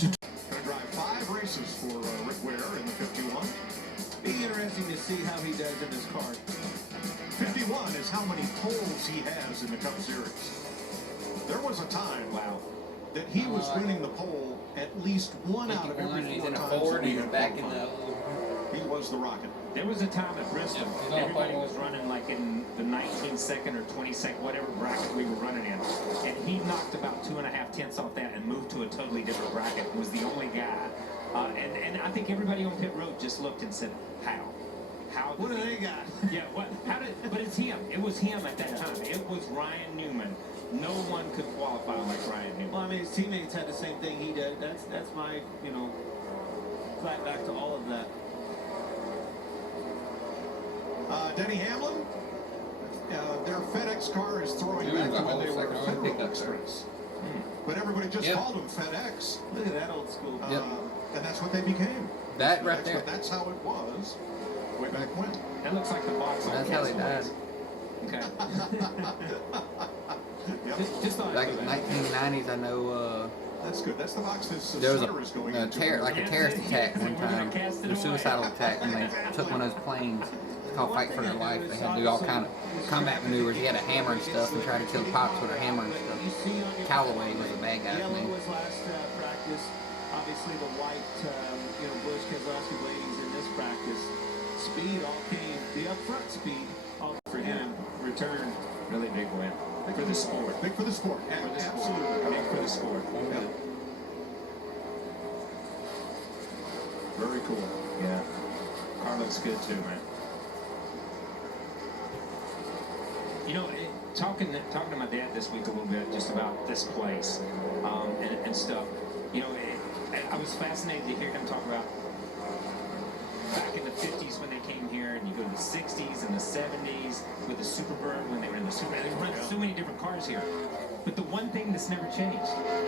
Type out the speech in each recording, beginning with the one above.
Going to drive 5 races for Rick Ware in the 51. Be interesting to see how he does in this car. 51 is how many poles he has in the Cup Series. There was a time, that he was winning the pole at least one out of every 4 he's in a times. Ford, he's back in the... He was the rocket. There was a time at Bristol, everybody was running like in the 19-second or 20-second, whatever bracket we were running in. And he knocked about 2.5 tenths off that and moved to a totally different bracket, was the only guy. And I think everybody on pit road just looked and said, how? What do they got? Yeah, but it's him. It was him at that time. It was Ryan Newman. No one could qualify like Ryan Newman. Well, I mean, his teammates had the same thing he did. That's my, flat back to all of that. Denny Hamlin, their FedEx car is throwing back to when they were a Federal Express. But everybody just called them FedEx. Look at that old school. And that's what they became. That right there. That's how it was way back when. That looks like the box on That's how they died. Okay. Just back in the 1990s, I know... That's good. That's the box that's there was is going a terrorist attack one time, a suicidal attack, and they took one of those planes. It's called Fight for Their Life. They had to do all kind of combat maneuvers. He had a hammer and stuff and try to kill the pilots with a hammer and stuff. Callaway was a bad guy's Yellow name. was last practice. Obviously the white, Bush, Keselowski, Blaney's in this practice. Speed all came. The up front speed all for him. Return, really big win. For the sport. Big for the sport. Absolutely. Big for the sport. Yeah. Very cool. Yeah. Car looks good too, man. Talking to my dad this week a little bit just about this place and stuff. I was fascinated to hear him talk about back in the 50s when they came here, and you go to the 60s and the 70s with the Superbird when they were in the Superbird. They run so many different cars here. But the one thing that's never changed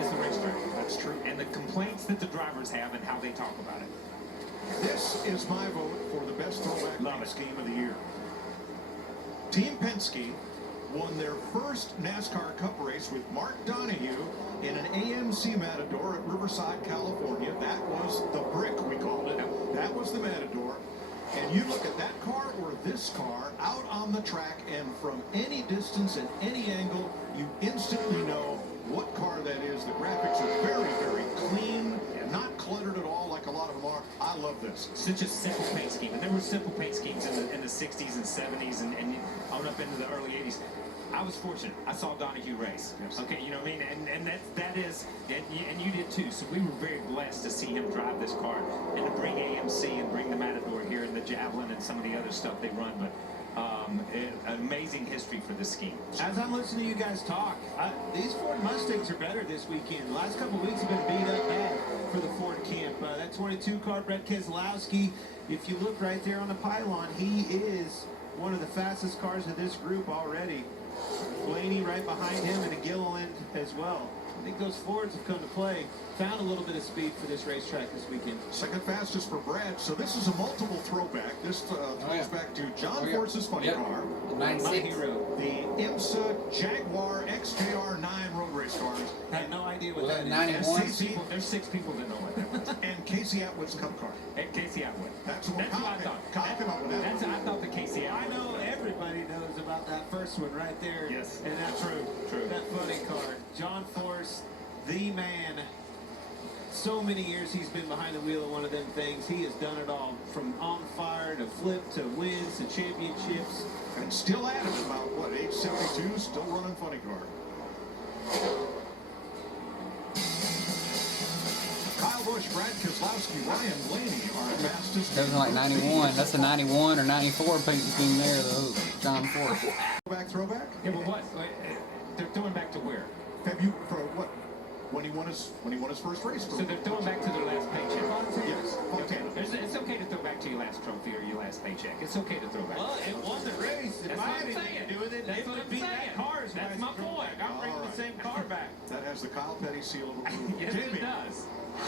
is the racetrack. That's true. And the complaints that the drivers have and how they talk about it. This is my vote for the best throwback race game of the year. Team Penske won their first NASCAR Cup race with Mark Donohue in an AMC Matador at Riverside, California. That was the brick, we called it. That was the Matador. And you look at that car or this car out on the track, and from any distance and any angle, you instantly know what car that is. The graphics are very, very clean, not cluttered at all like a lot of them are. I love this. Such a simple paint scheme. And there were simple paint schemes in the 60s and 70s and on up into the early 80s. I was fortunate. I saw Donohue race. Yes. Okay, you know what I mean? And that is, and you did too. So we were very blessed to see him drive this car and to bring AMC and bring the Matador here and the Javelin and some of the other stuff they run. But amazing history for this scheme. As I'm listening to you guys talk, these Ford Mustangs are better this weekend. The last couple of weeks have been beat up bad for the Ford camp. That 22 car, Brett Keselowski, if you look right there on the pylon, he is one of the fastest cars of this group already. Blaney right behind him, and a Gilliland as well. I think those Fords have come to play. Found a little bit of speed for this racetrack this weekend. Second fastest for Brad. So this is a multiple throwback. This throws back to John Force's funny car. My hero. The IMSA Jaguar XJR9 road race cars. I have no idea what that is. 91. There's 6 people that know what that was. And Casey Atwood's Cup car. And Casey Atwood. That's what I thought. Kyle came up with that. I thought the Casey Atwood. I know everybody knows about that first one right there. Yes. And that's true. That funny car. John Force, the man. So many years he's been behind the wheel of one of them things. He has done it all, from on fire to flip to wins to championships. And still at it about, what, age 72, still running funny car. Kyle Busch, Brad Keselowski, Ryan Blaney are fastest. That was like 91. That's a 91 or 94 paint scheme there, though. John Force. Throwback? Yeah, but what? They're throwing back to where? For what? When he won his first race. So they're throwing back to their last paycheck. Yes. Okay. It's okay to throw back to your last trophy or your last paycheck. It's okay to throw back. Well, it won the race. That's what I'm saying. It would be that car's. That's my point. I'm bringing the same car back. That has the Kyle Petty seal of approval. Yes, it does. I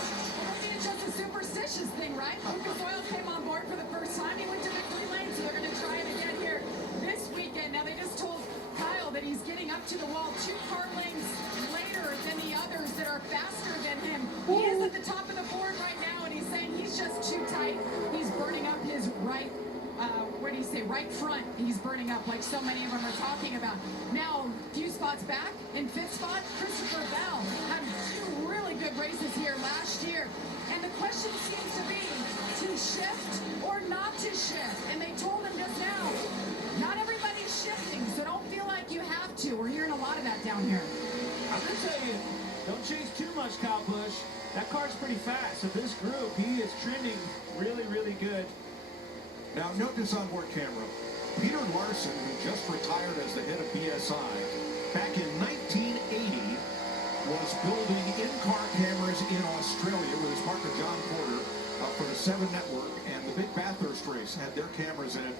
mean, it's just a superstitious thing, right? Lucas Oil came on board for the first time. He went to victory lane, so they're going to try it again here this weekend. Now, they just told Kyle that he's getting up to the wall 2 car lengths later than the others that are faster than him. He is at the top say right front, he's burning up like so many of them are talking about. Now, a few spots back, in 5th spot, Christopher Bell had 2 really good races here last year. And the question seems to be to shift or not to shift. And they told him just now, not everybody's shifting, so don't feel like you have to. We're hearing a lot of that down here. I'm going to tell you, don't chase too much, Kyle Busch. That car's pretty fast. So this group, he is trending really, really good. Now, note this onboard camera. Peter Larson, who just retired as the head of BSI, back in 1980, was building in-car cameras in Australia with his partner John Porter for the 7 Network, and the big Bathurst race had their cameras in it.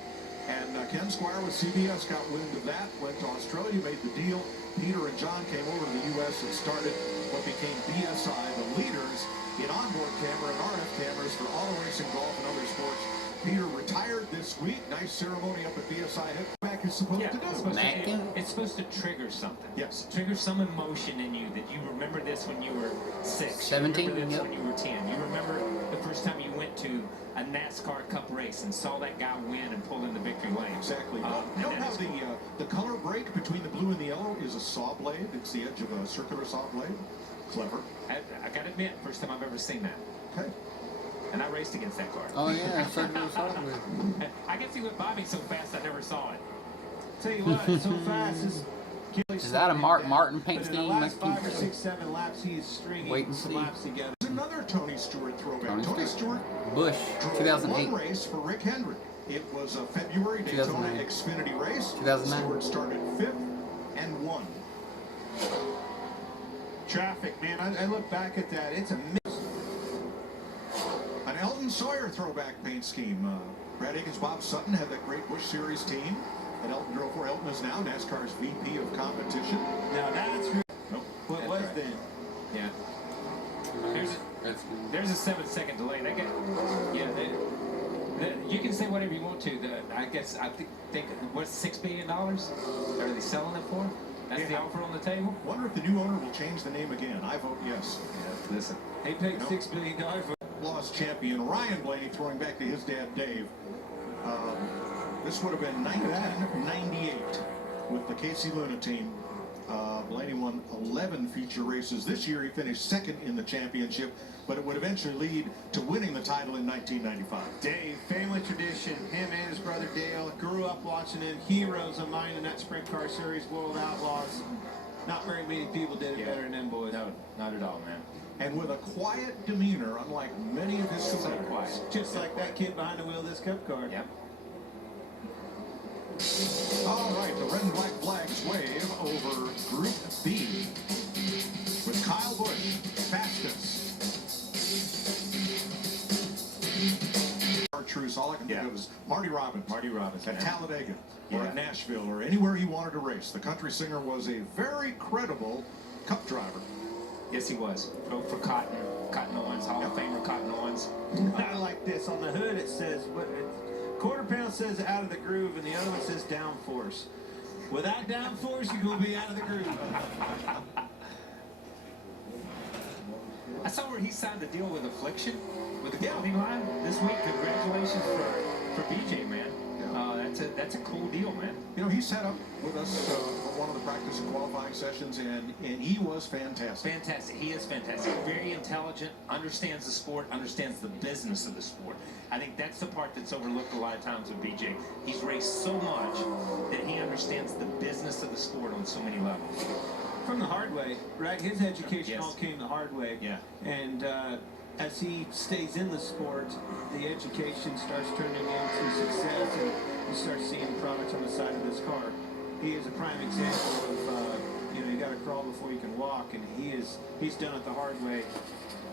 And Ken Squire with CBS got wind of that, went to Australia, made the deal. Peter and John came over to the U.S. and started what became BSI, the leaders in onboard camera and RF cameras for auto racing, golf, and other sports. Peter retired this week. Nice ceremony up at BSI. Headback is supposed to do. It's supposed to trigger something. Yes. Trigger some emotion in you that you remember this when you were 6. 17. You remember this when you were 10. You remember the first time you went to a NASCAR Cup race and saw that guy win and pull in the victory lane. Exactly. Note how the color break between the blue and the yellow is a saw blade. It's the edge of a circular saw blade. Clever. I gotta admit, first time I've ever seen that. Okay. And I raced against that car. Oh yeah, circular saw blade. I guess he went by me so fast I never saw it. Tell you what, so fast. Is that a Mark Martin paint But in the scheme? last 5 or 6, 7 laps, he is stringing some laps together. There's another Tony Stewart throwback. Tony Stewart Bush, drove 2008. one race for Rick Hendrick. It was a February Daytona 2009. Xfinity race. 2009. Stewart started 5th and won. Traffic, man. I look back at that. It's a mix. An Elton Sawyer throwback paint scheme. Brad Higgins, Bob Sutton had that great Busch Series team that Elton drove for. Elton is now NASCAR's VP of competition. Now that's Nope. what That's was right. then. Yeah. There's a 7-second delay. That guy, you can say whatever you want to. I think what's $6 billion? Are they selling it for? That's the offer on the table. Wonder if the new owner will change the name again. I vote yes. Yeah, listen. They paid $6 billion for. Lost champion Ryan Blaney throwing back to his dad Dave. This would have been 1998 with the Casey Luna team. Blaney won 11 feature races. This year he finished 2nd in the championship, but it would eventually lead to winning the title in 1995. Dave, family tradition. Him and his brother Dale grew up watching him. Heroes of mine in that Sprint Car Series, World Outlaws. Not very many people did it better than them boys. No, not at all, man. And with a quiet demeanor, unlike many of his competitors. Just like that kid behind the wheel of this Cup car. Yep. All right, the red and black flags wave over Group B with Kyle Busch, fastest. Our truce, all I can think of is Marty Robbins. Marty Robbins. At man. Talladega or at Nashville or anywhere he wanted to race. The country singer was a very credible Cup driver. Yes, he was. For Cotton Owens, Hall of Famer Cotton Owens. I like this. On the hood it says, quarter pound says out of the groove, and the other one says downforce. Without downforce, you're going to be out of the groove. I saw where he signed the deal with Affliction, with the clothing line this week. Congratulations for BJ, man. That's a cool deal, man. You know, he sat up with us for one of the practice and qualifying sessions, and he was fantastic. Fantastic. He is fantastic. Very intelligent, understands the sport, understands the business of the sport. I think that's the part that's overlooked a lot of times with BJ. He's raced so much that he understands the business of the sport on so many levels. From the hard way, right? His education Yes. all came the hard way. Yeah. And as he stays in the sport, the education starts turning into success, and you start seeing products on the side of this car. He is a prime example of, you got to crawl before you can walk, and he's done it the hard way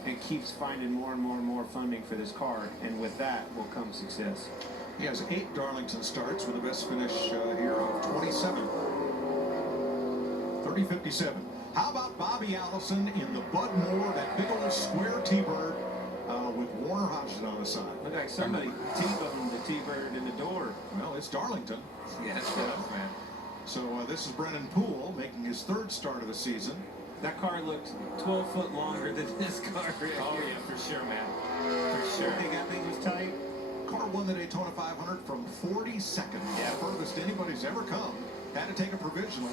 and keeps finding more and more and more funding for this car, and with that will come success. He has 8 Darlington starts with the best finish here of 27. 30-57. How about Bobby Allison in the Bud Moore, that big old square T-Bird with Warner Hodgson on the side? Looked like somebody T-boned the T-Bird in the door. Well, it's Darlington. Yeah, that's tough, man. So this is Brennan Poole making his 3rd start of the season. That car looked 12 foot longer than this car. Oh, yeah, for sure, man. For You sure. think that thing was tight? Car won won the Daytona 500 from 42nd. Yeah, furthest anybody's ever come. Had to take a provisional.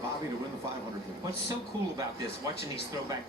Bobby to win the 500. What's so cool about this, watching these throwback